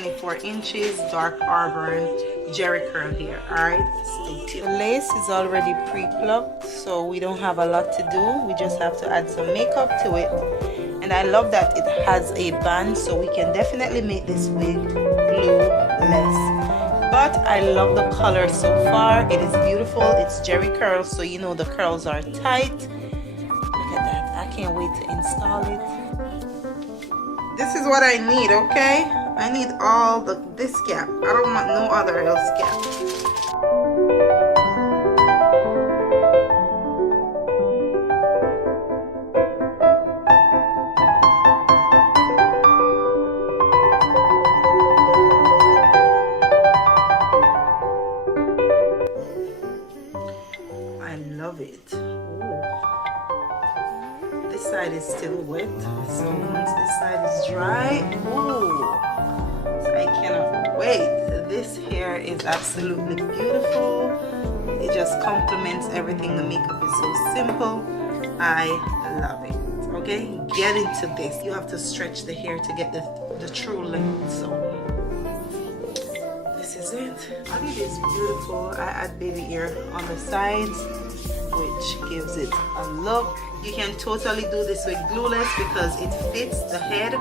24 inches, dark auburn, jerry curl hair. Alright, stay tuned. The lace is already pre-plucked, so we don't have a lot to do. We just have to add some makeup to it. And I love that it has a band, so we can definitely make this wig glueless. But I love the color so far. It is beautiful. It's jerry curls, so you know the curls are tight. Look at that. I can't wait to install it. This is what I need, okay? I need all this gap. I don't want no other else gap. Love it. Ooh. This side is still wet, so once this side is dry, ooh, I cannot wait. This hair is absolutely beautiful. It just complements everything. The makeup is so simple. I love it. Okay, get into this. You have to stretch the hair to get the true length. So this is it. And it is beautiful. I add baby hair on the sides, which gives it a look. You can totally do this with glueless because it fits the head.